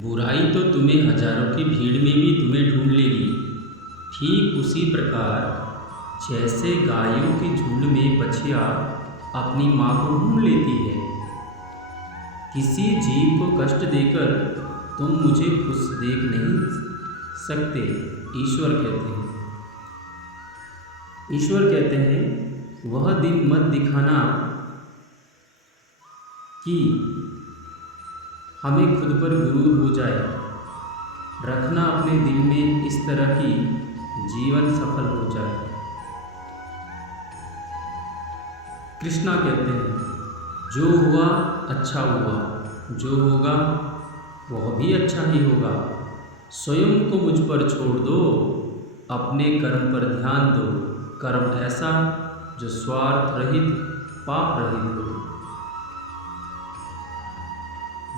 बुराई तो तुम्हें हजारों की भीड़ में भी तुम्हें ढूंढ लेगी। ठीक उसी प्रकार जैसे गायों के झुंड में बछिया अपनी माँ को ढूंढ लेती है। किसी जीव को कष्ट देकर तुम मुझे खुश देख नहीं सकते। ईश्वर कहते हैं ईश्वर कहते हैं वह दिन मत दिखाना कि हमें खुद पर गुरूर हो जाए। रखना अपने दिल में इस तरह की जीवन सफल हो जाए। कृष्णा कहते हैं जो हुआ अच्छा हुआ, जो होगा वह भी अच्छा ही होगा। स्वयं को मुझ पर छोड़ दो, अपने कर्म पर ध्यान दो। कर्म ऐसा जो स्वार्थ रहित पाप रहित हो।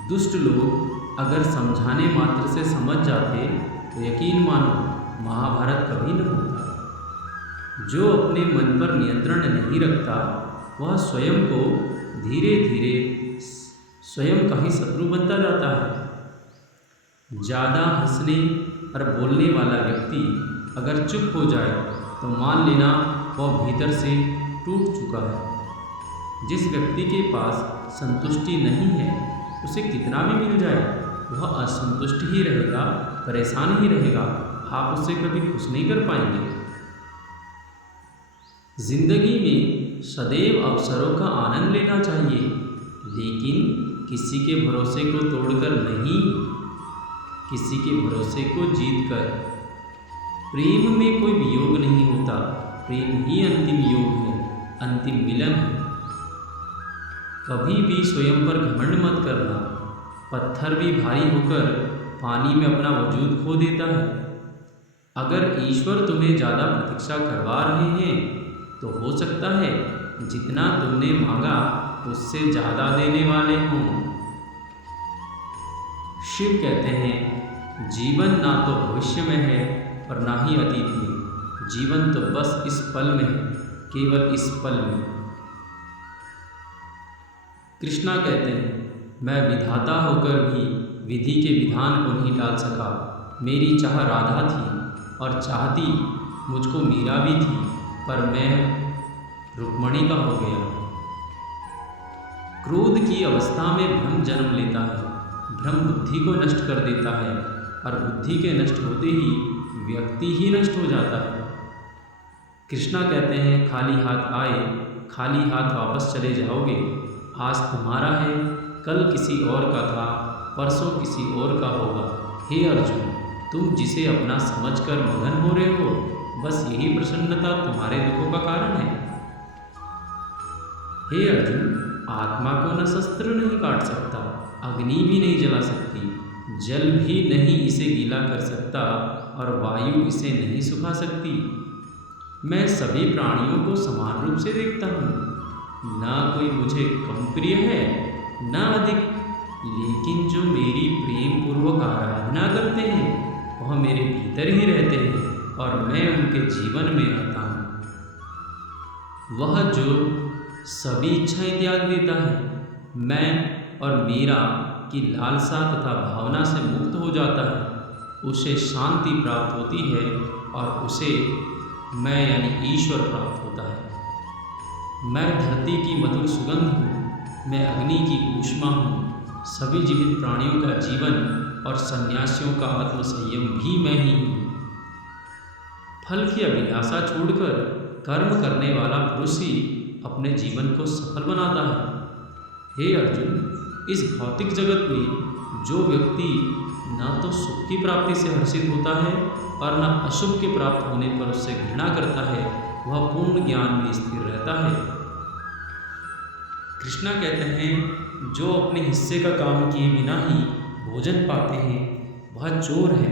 दुष्ट लोग अगर समझाने मात्र से समझ जाते तो यकीन मानो महाभारत कभी न होता। जो अपने मन पर नियंत्रण नहीं रखता वह स्वयं को धीरे धीरे स्वयं का ही शत्रु बनता जाता है। ज़्यादा हंसने और बोलने वाला व्यक्ति अगर चुप हो जाए तो मान लेना वह भीतर से टूट चुका है। जिस व्यक्ति के पास संतुष्टि नहीं है उसे कितना भी मिल जाए वह असंतुष्ट ही रहेगा, परेशान ही रहेगा। आप उससे कभी खुश नहीं कर पाएंगे। जिंदगी में सदैव अवसरों का आनंद लेना चाहिए, लेकिन किसी के भरोसे को तोड़कर नहीं, किसी के भरोसे को जीतकर। प्रेम में कोई वियोग नहीं होता, प्रेम ही अंतिम योग है, अंतिम मिलन है। कभी भी स्वयं पर घमंड मत करना। पत्थर भी भारी होकर पानी में अपना वजूद खो देता है। अगर ईश्वर तुम्हें ज़्यादा प्रतीक्षा करवा रहे हैं तो हो सकता है जितना तुमने मांगा उससे ज़्यादा देने वाले हों। शिव कहते हैं जीवन ना तो भविष्य में है और ना ही अतीत में। जीवन तो बस इस पल में है, केवल इस पल में। कृष्णा कहते हैं मैं विधाता होकर भी विधि के विधान को नहीं टाल सका। मेरी चाह राधा थी और चाहती मुझको मीरा भी थी, पर मैं रुक्मणी का हो गया। क्रोध की अवस्था में भ्रम जन्म लेता है। भ्रम बुद्धि को नष्ट कर देता है और बुद्धि के नष्ट होते ही व्यक्ति ही नष्ट हो जाता है। कृष्णा कहते हैं खाली हाथ आए खाली हाथ वापस चले जाओगे। आज तुम्हारा है, कल किसी और का था, परसों किसी और का होगा। हे अर्जुन, तुम जिसे अपना समझकर मगन हो रहे हो, बस यही प्रसन्नता तुम्हारे दुखों का कारण है। हे अर्जुन, आत्मा को न शस्त्र नहीं काट सकता, अग्नि भी नहीं जला सकती, जल भी नहीं इसे गीला कर सकता और वायु इसे नहीं सुखा सकती। मैं सभी प्राणियों को समान रूप से देखता हूँ। ना कोई मुझे कम प्रिय है ना अधिक, लेकिन जो मेरी प्रेम पूर्वक आराधना करते हैं वह मेरे भीतर ही रहते हैं और मैं उनके जीवन में आता हूँ। वह जो सभी इच्छाएं त्याग देता है, मैं और मेरा की लालसा तथा भावना से मुक्त हो जाता है, उसे शांति प्राप्त होती है और उसे मैं यानी ईश्वर प्राप्त होता है। मैं धरती की मधुर सुगंध हूँ, मैं अग्नि की ऊष्मा हूँ। सभी जीवित प्राणियों का जीवन और सन्यासियों का आत्मसंयम भी मैं ही हूँ। फल की अभिलाषा छोड़कर कर्म करने वाला पुरुष ही अपने जीवन को सफल बनाता है। हे अर्जुन, इस भौतिक जगत में जो व्यक्ति न तो सुख की प्राप्ति से हर्षित होता है और न अशुभ के प्राप्त होने पर उससे घृणा करता है, वह पूर्ण ज्ञान में स्थिर रहता है। कृष्णा कहते हैं जो अपने हिस्से का काम किए बिना ही भोजन पाते हैं वह चोर है।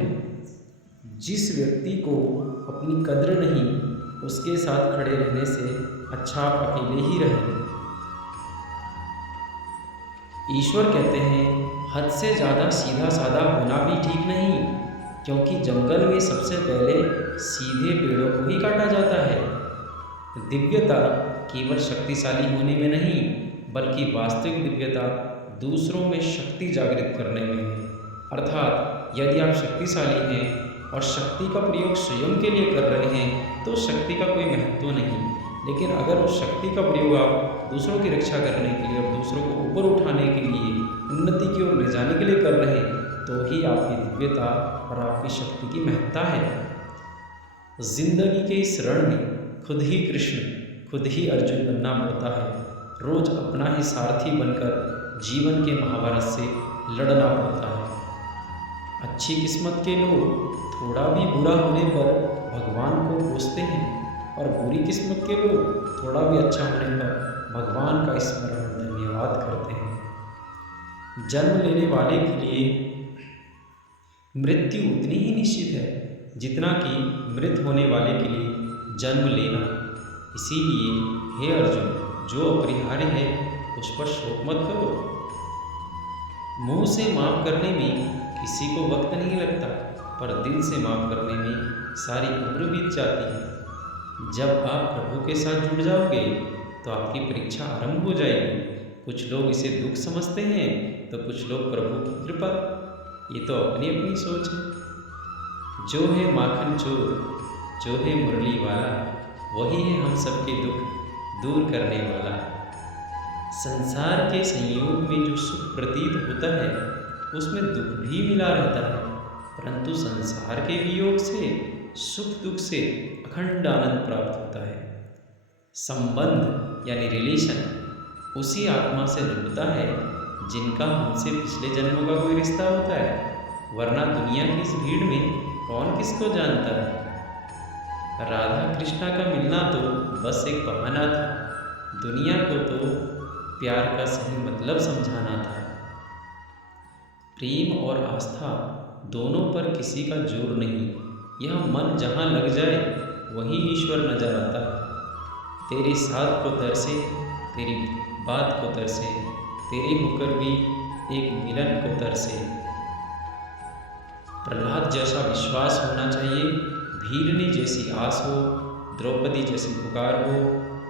जिस व्यक्ति को अपनी कद्र नहीं उसके साथ खड़े रहने से अच्छा आप अकेले ही रहें। ईश्वर कहते हैं हद से ज़्यादा सीधा साधा होना भी ठीक नहीं, क्योंकि जंगल में सबसे पहले सीधे पेड़ों को ही काटा जाता है। दिव्यता केवल शक्तिशाली होने में नहीं बल्कि वास्तविक दिव्यता दूसरों में शक्ति जागृत करने में है। अर्थात यदि आप शक्तिशाली हैं और शक्ति का प्रयोग स्वयं के लिए कर रहे हैं तो शक्ति का कोई महत्व नहीं। लेकिन अगर उस शक्ति का प्रयोग आप दूसरों की रक्षा करने के लिए और दूसरों को ऊपर उठाने के लिए, उन्नति की ओर ले जाने के लिए कर रहे हैं, तो ही आपकी दिव्यता और आपकी शक्ति की महत्ता है। जिंदगी के इस रण में खुद ही कृष्ण, खुद ही अर्जुन बनना पड़ता है। रोज अपना ही सारथी बनकर जीवन के महाभारत से लड़ना पड़ता है। अच्छी किस्मत के लोग थोड़ा भी बुरा होने पर भगवान को कोसते हैं और बुरी किस्मत के लोग थोड़ा भी अच्छा होने पर भगवान का स्मरण धन्यवाद करते हैं। जन्म लेने वाले के लिए मृत्यु उतनी ही निश्चित है जितना कि मृत होने वाले के लिए जन्म लेना। इसीलिए हे अर्जुन, जो अपरिहार्य है उस पर शोक मत करो। मुंह से माफ करने में किसी को वक्त नहीं लगता, पर दिल से माफ करने में सारी उम्र बीत जाती है। जब आप प्रभु के साथ जुड़ जाओगे तो आपकी परीक्षा आरंभ हो जाएगी। कुछ लोग इसे दुख समझते हैं तो कुछ लोग प्रभु की कृपा। ये तो अपनी अपनी सोच है। जो है माखन चोर, जो है मुरली वाला, वही है हम सबके दुख दूर करने वाला। संसार के संयोग में जो सुख प्रतीत होता है उसमें दुख भी मिला रहता है, परंतु संसार के वियोग से, सुख दुख से अखंड आनंद प्राप्त होता है। संबंध यानी रिलेशन उसी आत्मा से जुड़ता है जिनका हमसे पिछले जन्मों का कोई रिश्ता होता है, वरना दुनिया की इस भीड़ में कौन किसको जानता है। राधा कृष्णा का मिलना तो बस एक बहाना था, दुनिया को तो प्यार का सही मतलब समझाना था। प्रेम और आस्था दोनों पर किसी का जोर नहीं, यह मन जहाँ लग जाए वही ईश्वर नजर आता है। तेरे साथ को तरसे, तेरी बात को तरसे, तेरे होकर भी एक मिलन को तरसे। प्रहलाद जैसा विश्वास होना चाहिए, भीरनी जैसी आस हो, द्रौपदी जैसी पुकार हो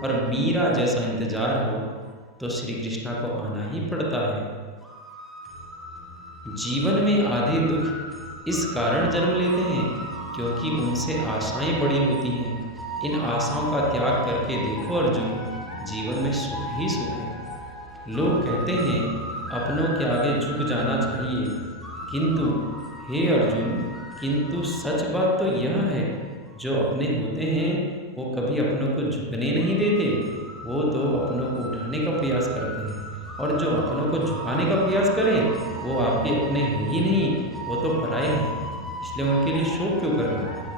और मीरा जैसा इंतजार हो, तो श्री कृष्णा को आना ही पड़ता है। जीवन में आधे दुख इस कारण जन्म लेते हैं क्योंकि उनसे आशाएं बड़ी होती हैं। इन आशाओं का त्याग करके देखो अर्जुन, जीवन में सुख ही सुख है। लोग कहते हैं अपनों के आगे झुक जाना चाहिए, किंतु हे अर्जुन, किंतु सच बात तो यह है, जो अपने होते हैं वो कभी अपनों को झुकने नहीं देते, वो तो अपनों को उठाने का प्रयास करते हैं, और जो अपनों को झुकाने का प्रयास करें वो आपके अपने हैं ही नहीं, वो तो पराए हैं, इसलिए उनके लिए शोक क्यों करना।